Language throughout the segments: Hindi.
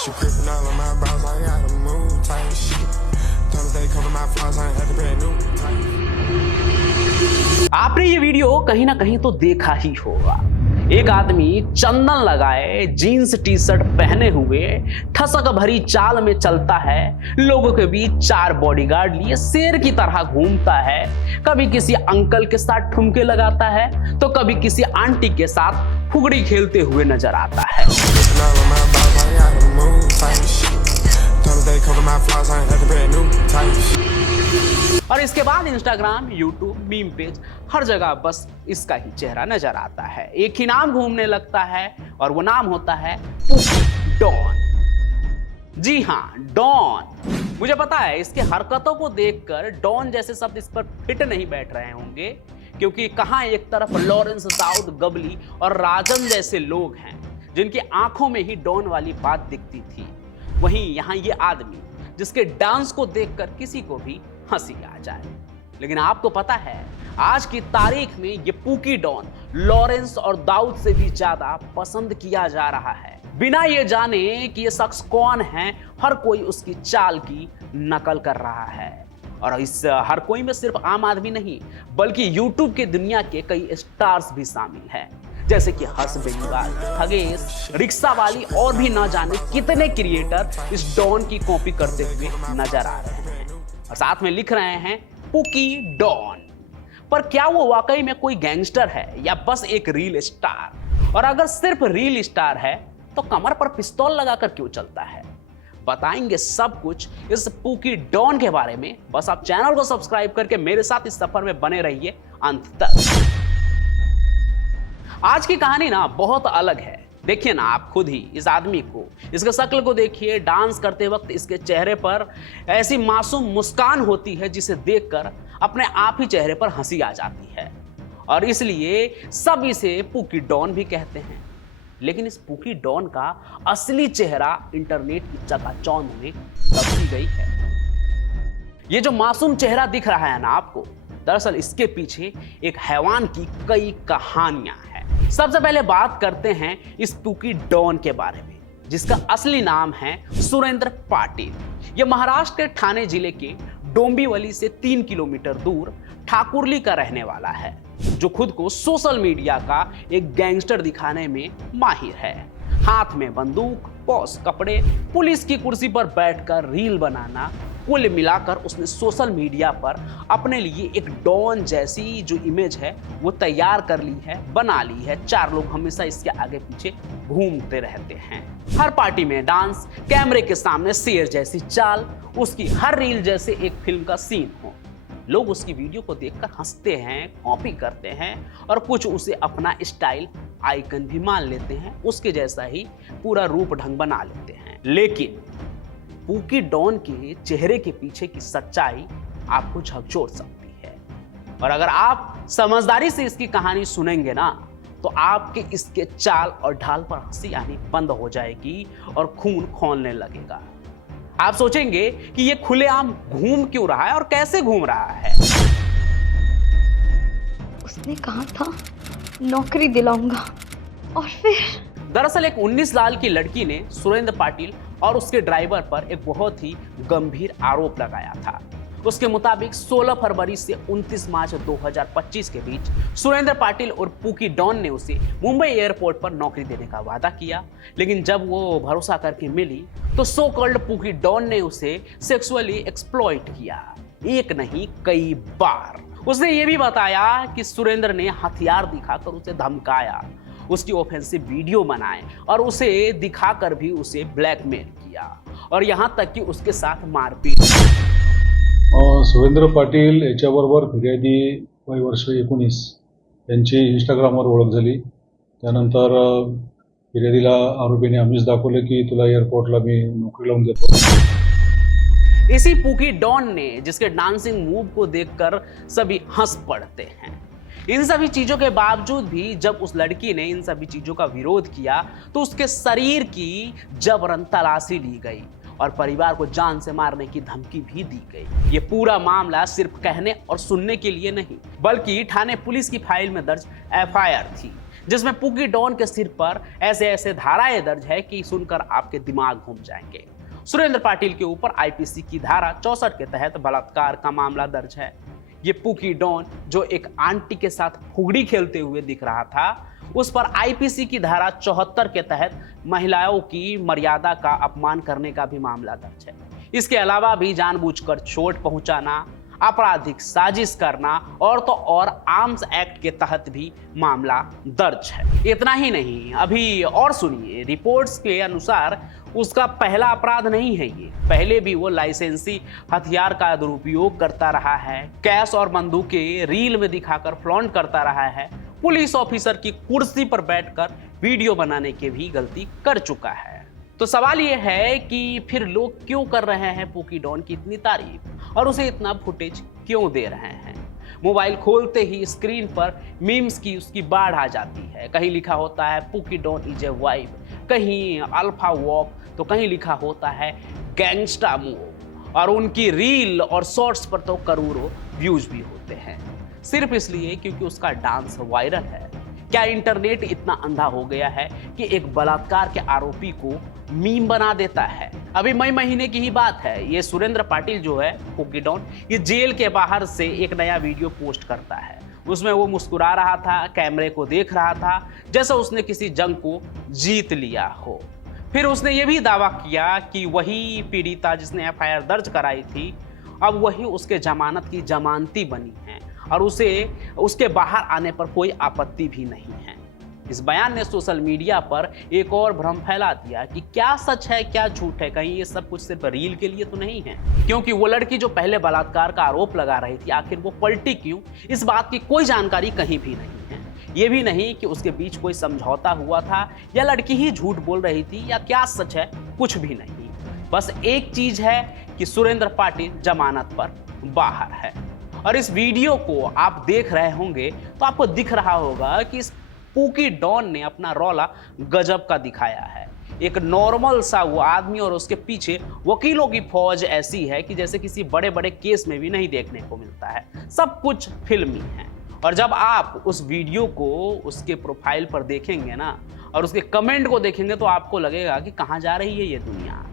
She creeping all on my bros, I gotta move type shit. Tell me they cover my flaws, I ain't had to brand new type. आपने ये वीडियो कहीं ना कहीं तो देखा ही होगा। एक आदमी चंदन लगाए जीन्स टी शर्ट पहने हुए ठसक भरी चाल में चलता है, लोगों के बीच 4 बॉडीगार्ड लिए शेर की तरह घूमता है। कभी किसी अंकल के साथ ठुमके लगाता है तो कभी किसी आंटी के साथ फुगड़ी खेलते हुए नजर आता है। Creeping all on my bros, I gotta move type shit. Tell me they cover my flaws, I ain't had to brand new type shit. और इसके बाद इंस्टाग्राम, यूट्यूब, मीम पेज हर जगह बस इसका ही चेहरा नजर आता है। एक ही नाम घूमने लगता है और वो नाम होता है पुकी डॉन। जी हाँ, डॉन। मुझे पता है इसके हरकतों को देखकर डॉन जैसे शब्द इस पर फिट नहीं बैठ रहे होंगे, क्योंकि कहां एक तरफ लॉरेंस, दाऊद, गबली और राजन जैसे लोग हैं जिनकी आंखों में ही डॉन वाली बात दिखती थी, वहीं यहां ये आदमी जिसके डांस को देखकर किसी को भी हंसी आ जाए। लेकिन आपको पता है आज की तारीख में ये पुकी डॉन लॉरेंस और दाऊद से भी ज्यादा पसंद किया जा रहा है। बिना ये जाने कि ये शख्स कौन है, हर कोई उसकी चाल की नकल कर रहा है। और इस हर कोई में सिर्फ आम आदमी नहीं बल्कि यूट्यूब की दुनिया के कई स्टार्स भी शामिल हैं, जैसे कि हर्ष बेनीवाल, खगेश, रिक्शा वाली और भी न जाने कितने क्रिएटर इस डॉन की कॉपी करते हुए नजर आ रहे हैं और साथ में लिख रहे हैं पुकी डॉन। पर क्या वो वाकई में कोई गैंगस्टर है या बस एक रील स्टार? और अगर सिर्फ रील स्टार है तो कमर पर पिस्तौल लगाकर क्यों चलता है? बताएंगे सब कुछ इस पुकी डॉन के बारे में। बस आप चैनल को सब्सक्राइब करके मेरे साथ इस सफर में बने रहिए अंत तक। आज की कहानी ना बहुत अलग है। देखिए ना आप खुद ही इस आदमी को, इसके शक्ल को देखिए। डांस करते वक्त इसके चेहरे पर ऐसी मासूम मुस्कान होती है जिसे देखकर अपने आप ही चेहरे पर हंसी आ जाती है और इसलिए सब इसे पुकी डॉन भी कहते हैं। लेकिन इस पुकी डॉन का असली चेहरा इंटरनेट की चकाचौंध में दबी गई है। ये जो मासूम चेहरा दिख रहा है ना आपको, दरअसल इसके पीछे एक हैवान की कई कहानियां हैं। सबसे पहले बात करते हैं इस पुकी डॉन के बारे में, जिसका असली नाम है सुरेंद्र पाटिल। यह महाराष्ट्र के ठाणे जिले के डोंबिवली से 3 किलोमीटर दूर ठाकुरली का रहने वाला है, जो खुद को सोशल मीडिया का एक गैंगस्टर दिखाने में माहिर है। हाथ में बंदूक, पॉश कपड़े, पुलिस की कुर्सी पर बैठकर रील बनाना, कुल मिलाकर उसने सोशल मीडिया पर अपने लिए एक डॉन जैसी जो इमेज है वो तैयार कर ली है, बना ली है। 4 लोग हमेशा इसके आगे पीछे घूमते रहते हैं। हर पार्टी में डांस, कैमरे के सामने शेर जैसी चाल, उसकी हर रील जैसे एक फिल्म का सीन हो। लोग उसकी वीडियो को देखकर हंसते हैं, कॉपी करते हैं और कुछ उसे अपना स्टाइल आइकन भी मान लेते हैं, उसके जैसा ही पूरा रूप ढंग बना लेते हैं। लेकिन पुकी डॉन के चेहरे के पीछे की सच्चाई आपको झकझोर सकती है और अगर आप समझदारी से इसकी कहानी सुनेंगे ना तो आपके इसके चाल और ढाल पर हंसी आनी बंद हो जाएगी और खून खौलने लगेगा। आप सोचेंगे कि ये खुलेआम घूम क्यों रहा है और कैसे घूम रहा है। उसने कहा था नौकरी दिलाऊंगा और फिर दरअसल एक 19 साल की लड़की ने सुरेंद्र पाटिल और उसके ड्राइवर पर एक बहुत ही गंभीर आरोप लगाया था। उसके मुताबिक 16 फरवरी से 29 मार्च 2025 के बीच सुरेंद्र पाटिल और पुकी डॉन ने उसे मुंबई एयरपोर्ट पर नौकरी देने का वादा किया, लेकिन जब वो भरोसा करके मिली तो सो कॉल्ड पुकी डॉन ने उसे सेक्सुअली एक्सप्लॉइट किया। एक नहीं कई बार। उसने ये भी बताया कि सुरेंद्र ने हथियार दिखाकर उसे धमकाया, उसकी ऑफेंसिव वीडियो बनाए और उसे दिखाकर भी उसे ब्लैकमेल किया और यहां तक कि उसके साथ मारपीट। सुरेंद्र पाटील याच्याबरोबर फिर्यादी वय वर्ष 19 यांची इंस्टाग्रामवर ओळख झाली। त्यानंतर फिर्यादीला आरोपीने आमिष दाखवलं की तुला एअरपोर्टला मी नोकरी लावून देतो। इसी पुकी डॉन ने जिसके डांसिंग मूव को देखकर सभी हंस पड़ते हैं। इन सभी चीजों के बावजूद भी जब उस लड़की ने इन सभी चीजों का विरोध किया तो उसके शरीर की जबरन तलाशी ली गई और परिवार को जान से मारने की धमकी भी दी गई। ये पूरा मामला सिर्फ कहने और सुनने के लिए नहीं बल्कि ठाणे पुलिस की फाइल में दर्ज एफआईआर थी, जिसमें पुकी डॉन के सिर पर ऐसे ऐसे धाराएं दर्ज है कि सुनकर आपके दिमाग घूम जाएंगे। सुरेंद्र पाटिल के ऊपर आईपीसी की धारा 64 के तहत बलात्कार का मामला दर्ज है। ये पुकी डॉन जो एक आंटी के साथ फुगड़ी खेलते हुए दिख रहा था, उस पर आईपीसी की धारा 74 के तहत महिलाओं की मर्यादा का अपमान करने का भी मामला दर्ज है। इसके अलावा भी जानबूझकर चोट पहुंचाना, आपराधिक साजिश करना और तो और आर्म्स एक्ट के तहत भी मामला दर्ज है। इतना ही नहीं, अभी और सुनिए, रिपोर्ट्स के अनुसार उसका पहला अपराध नहीं है ये। पहले भी वो लाइसेंसी हथियार का दुरुपयोग करता रहा है, कैश और बंदूकें रील में दिखाकर फ्लॉन्ट करता रहा है, पुलिस ऑफिसर की कुर्सी पर बैठकर वीडियो बनाने की भी गलती कर चुका है। तो सवाल ये है कि फिर लोग क्यों कर रहे हैं पुकी डॉन की इतनी तारीफ और उसे इतना फुटेज क्यों दे रहे हैं? मोबाइल खोलते ही स्क्रीन पर मीम्स की उसकी बाढ़ आ जाती है। कहीं लिखा होता है पुकी डॉन इज ए वाइब, कहीं अल्फा वॉक, तो कहीं लिखा होता है गैंगस्टा मूव, और उनकी रील और शॉर्ट्स पर तो करोड़ों व्यूज भी होते हैं, सिर्फ इसलिए क्योंकि उसका डांस वायरल है। क्या इंटरनेट इतना अंधा हो गया है कि एक बलात्कार के आरोपी को मीम बना देता है? अभी मई महीने की ही बात है, ये सुरेंद्र पाटिल जो है पुकी डॉन, ये जेल के बाहर से एक नया वीडियो पोस्ट करता है। उसमें वो मुस्कुरा रहा था, कैमरे को देख रहा था जैसे उसने किसी जंग को जीत लिया हो। फिर उसने ये भी दावा किया कि वही पीड़िता जिसने एफआईआर दर्ज कराई थी, अब वही उसके जमानत की जमानती बनी है और उसे उसके बाहर आने पर कोई आपत्ति भी नहीं है। इस बयान ने सोशल मीडिया पर एक और भ्रम फैला दिया कि क्या सच है क्या झूठ है, कहीं ये सब कुछ सिर्फ रील के लिए तो नहीं है। क्योंकि वो लड़की जो पहले बलात्कार का आरोप लगा रही थी, आखिर वो पलटी क्यों, इस बात की कोई जानकारी कहीं भी नहीं है। ये भी नहीं कि उसके बीच कोई समझौता हुआ था या लड़की ही झूठ बोल रही थी या क्या सच है, कुछ भी नहीं। बस एक चीज है कि सुरेंद्र पाटिल जमानत पर बाहर है। और इस वीडियो को आप देख रहे होंगे तो आपको दिख रहा होगा कि इस पुकी डॉन ने अपना रौला गजब का दिखाया है। एक नॉर्मल सा वो आदमी और उसके पीछे वकीलों की फौज ऐसी है कि जैसे किसी बड़े बड़े केस में भी नहीं देखने को मिलता है। सब कुछ फिल्मी है। और जब आप उस वीडियो को उसके प्रोफाइल पर देखेंगे ना और उसके कमेंट को देखेंगे तो आपको लगेगा कि कहाँ जा रही है ये दुनिया।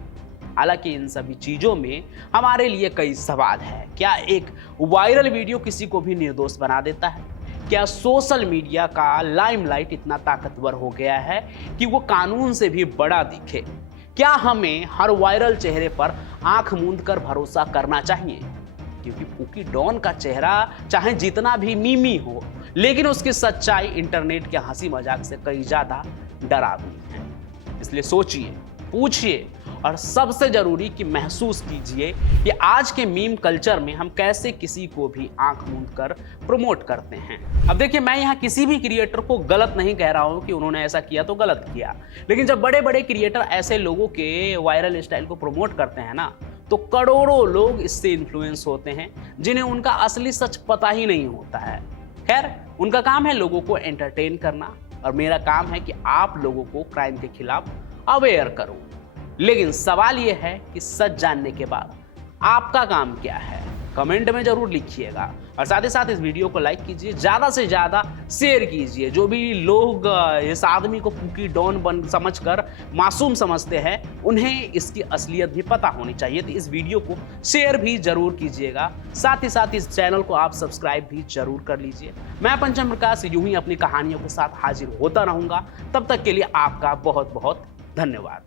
हालांकि इन सभी चीजों में हमारे लिए कई सवाल है। क्या एक वायरल वीडियो किसी को भी निर्दोष बना देता है? क्या सोशल मीडिया का लाइमलाइट इतना ताकतवर हो गया है कि वो कानून से भी बड़ा दिखे? क्या हमें हर वायरल चेहरे पर आंख मूंद कर भरोसा करना चाहिए? क्योंकि पुकी डॉन का चेहरा चाहे जितना भी मीमी हो, लेकिन उसकी सच्चाई इंटरनेट के हंसी मजाक से कई ज्यादा डरावनी है। इसलिए सोचिए, पूछिए और सबसे जरूरी कि महसूस कीजिए कि आज के मीम कल्चर में हम कैसे किसी को भी आंख मूंद कर प्रमोट करते हैं। अब देखिए, मैं यहाँ किसी भी क्रिएटर को गलत नहीं कह रहा हूँ कि उन्होंने ऐसा किया तो गलत किया, लेकिन जब बड़े बड़े क्रिएटर ऐसे लोगों के वायरल स्टाइल को प्रमोट करते हैं ना, तो करोड़ों लोग इससे इन्फ्लुएंस होते हैं जिन्हें उनका असली सच पता ही नहीं होता है। खैर, उनका काम है लोगों को एंटरटेन करना और मेरा काम है कि आप लोगों को क्राइम के खिलाफ अवेयर करूं। लेकिन सवाल यह है कि सच जानने के बाद आपका काम क्या है? कमेंट में जरूर लिखिएगा और साथ ही साथ इस वीडियो को लाइक कीजिए, ज्यादा से ज्यादा शेयर कीजिए। जो भी लोग इस आदमी को पुकी डॉन समझकर मासूम समझते हैं, उन्हें इसकी असलियत भी पता होनी चाहिए। तो इस वीडियो को शेयर भी जरूर कीजिएगा। साथ ही साथ इस चैनल को आप सब्सक्राइब भी जरूर कर लीजिए। मैं पंचम प्रकाश यूं ही अपनी कहानियों के साथ हाजिर होता रहूंगा। तब तक के लिए आपका बहुत बहुत धन्यवाद।